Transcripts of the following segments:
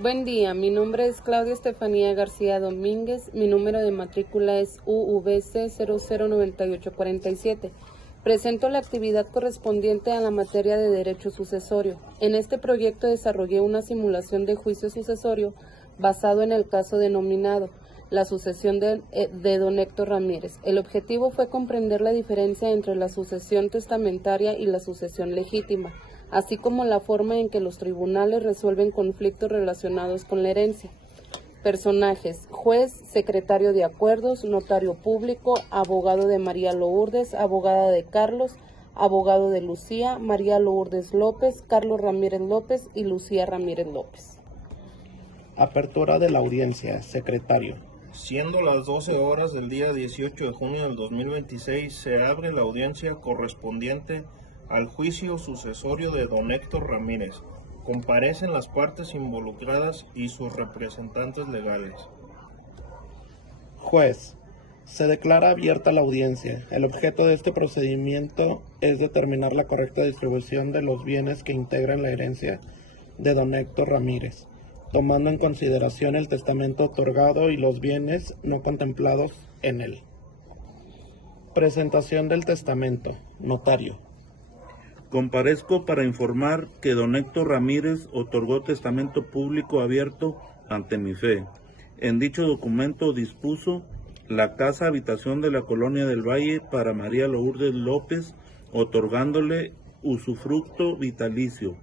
Buen día, mi nombre es Claudia Estefanía García Domínguez, mi número de matrícula es UVC 009847. Presento la actividad correspondiente a la materia de Derecho Sucesorio. En este proyecto desarrollé una simulación de juicio sucesorio basado en el caso denominado la sucesión de don Héctor Ramírez. El objetivo fue comprender la diferencia entre la sucesión testamentaria y la sucesión legítima, así como la forma en que los tribunales resuelven conflictos relacionados con la herencia. Personajes: juez, secretario de acuerdos, notario público, abogado de María Lourdes, abogada de Carlos, abogado de Lucía, María Lourdes López, Carlos Ramírez López y Lucía Ramírez López. Apertura de la audiencia, secretario. Siendo las 12 horas del día 18 de junio del 2026, se abre la audiencia correspondiente al juicio sucesorio de don Héctor Ramírez. Comparecen las partes involucradas y sus representantes legales. Juez, se declara abierta la audiencia. El objeto de este procedimiento es determinar la correcta distribución de los bienes que integran la herencia de don Héctor Ramírez, tomando en consideración el testamento otorgado y los bienes no contemplados en él. Presentación del testamento. Notario. Comparezco para informar que don Héctor Ramírez otorgó testamento público abierto ante mi fe. En dicho documento dispuso la casa habitación de la Colonia del Valle para María Lourdes López, otorgándole usufructo vitalicio.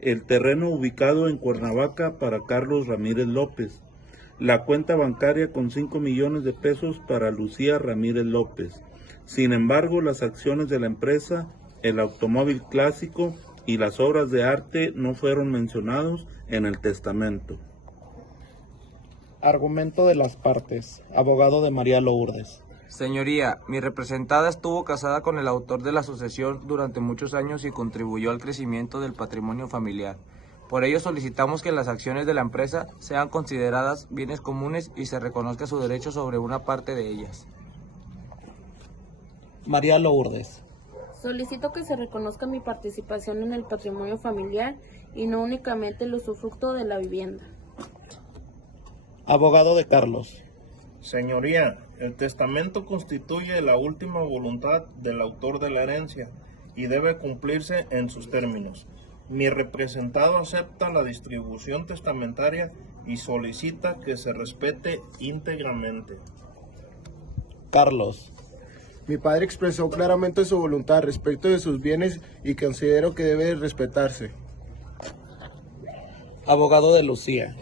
El terreno ubicado en Cuernavaca para Carlos Ramírez López. La cuenta bancaria con 5 millones de pesos para Lucía Ramírez López. Sin embargo, las acciones de la empresa, el automóvil clásico y las obras de arte no fueron mencionados en el testamento. Argumento de las partes. Abogado de María Lourdes. Señoría, mi representada estuvo casada con el autor de la sucesión durante muchos años y contribuyó al crecimiento del patrimonio familiar. Por ello solicitamos que las acciones de la empresa sean consideradas bienes comunes y se reconozca su derecho sobre una parte de ellas. María Lourdes. Solicito que se reconozca mi participación en el patrimonio familiar y no únicamente el usufructo de la vivienda. Abogado de Carlos. Señoría, el testamento constituye la última voluntad del autor de la herencia y debe cumplirse en sus términos. Mi representado acepta la distribución testamentaria y solicita que se respete íntegramente. Carlos. Mi padre expresó claramente su voluntad respecto de sus bienes y considero que debe respetarse. Abogado de Lucía.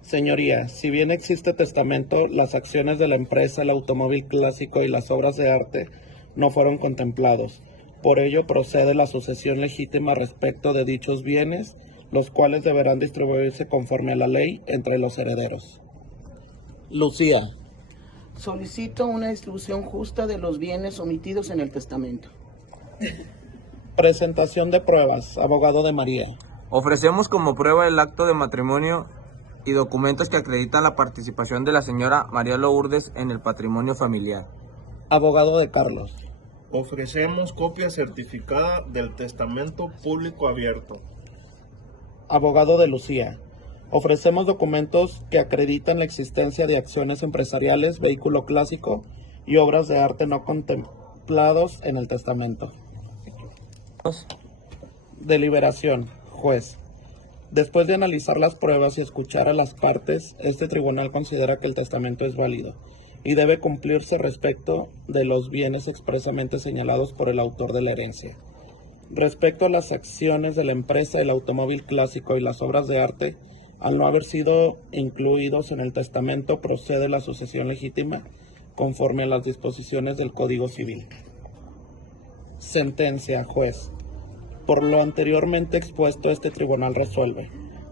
Señoría, si bien existe testamento, las acciones de la empresa, el automóvil clásico y las obras de arte no fueron contemplados. Por ello procede la sucesión legítima respecto de dichos bienes, los cuales deberán distribuirse conforme a la ley entre los herederos. Lucía. Solicito una distribución justa de los bienes omitidos en el testamento. Presentación de pruebas. Abogado de María. Ofrecemos como prueba el acto de matrimonio y documentos que acreditan la participación de la señora María Lourdes en el patrimonio familiar. Abogado de Carlos. Ofrecemos copia certificada del testamento público abierto. Abogado de Lucía. Ofrecemos documentos que acreditan la existencia de acciones empresariales, vehículo clásico y obras de arte no contemplados en el testamento. Deliberación. Juez. Después de analizar las pruebas y escuchar a las partes, este tribunal considera que el testamento es válido y debe cumplirse respecto de los bienes expresamente señalados por el autor de la herencia. Respecto a las acciones de la empresa, el automóvil clásico y las obras de arte, al no haber sido incluidos en el testamento, procede la sucesión legítima conforme a las disposiciones del Código Civil. Sentencia. Juez. Por lo anteriormente expuesto, este tribunal resuelve.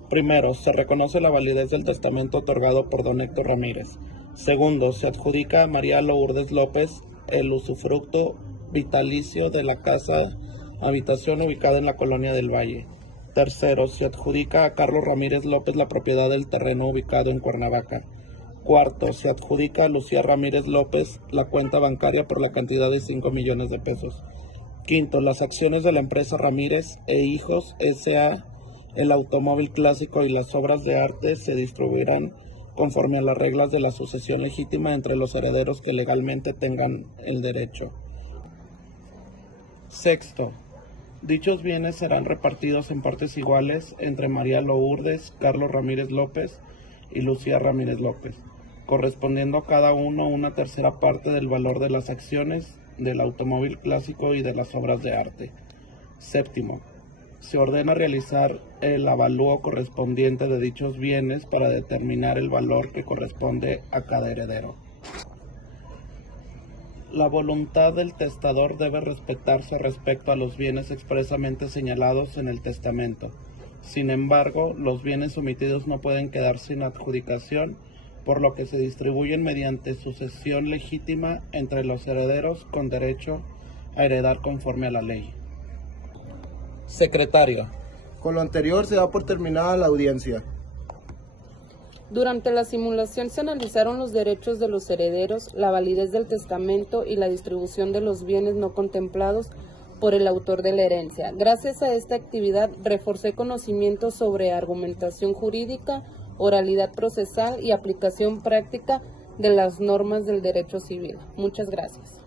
Primero, se reconoce la validez del testamento otorgado por don Héctor Ramírez. Segundo, se adjudica a María Lourdes López el usufructo vitalicio de la casa habitación ubicada en la Colonia del Valle. Tercero, se adjudica a Carlos Ramírez López la propiedad del terreno ubicado en Cuernavaca. Cuarto, se adjudica a Lucía Ramírez López la cuenta bancaria por la cantidad de 5 millones de pesos. Quinto, las acciones de la empresa Ramírez e Hijos S.A. El automóvil clásico y las obras de arte se distribuirán conforme a las reglas de la sucesión legítima entre los herederos que legalmente tengan el derecho. Sexto, dichos bienes serán repartidos en partes iguales entre María Lourdes, Carlos Ramírez López y Lucía Ramírez López, correspondiendo a cada uno una tercera parte del valor de las acciones, del automóvil clásico y de las obras de arte. Séptimo, se ordena realizar el avalúo correspondiente de dichos bienes para determinar el valor que corresponde a cada heredero. La voluntad del testador debe respetarse respecto a los bienes expresamente señalados en el testamento. Sin embargo, los bienes omitidos no pueden quedar sin adjudicación, por lo que se distribuyen mediante sucesión legítima entre los herederos con derecho a heredar conforme a la ley. Secretario. Con lo anterior se da por terminada la audiencia. Durante la simulación se analizaron los derechos de los herederos, la validez del testamento y la distribución de los bienes no contemplados por el autor de la herencia. Gracias a esta actividad reforcé conocimientos sobre argumentación jurídica, oralidad procesal y aplicación práctica de las normas del derecho civil. Muchas gracias.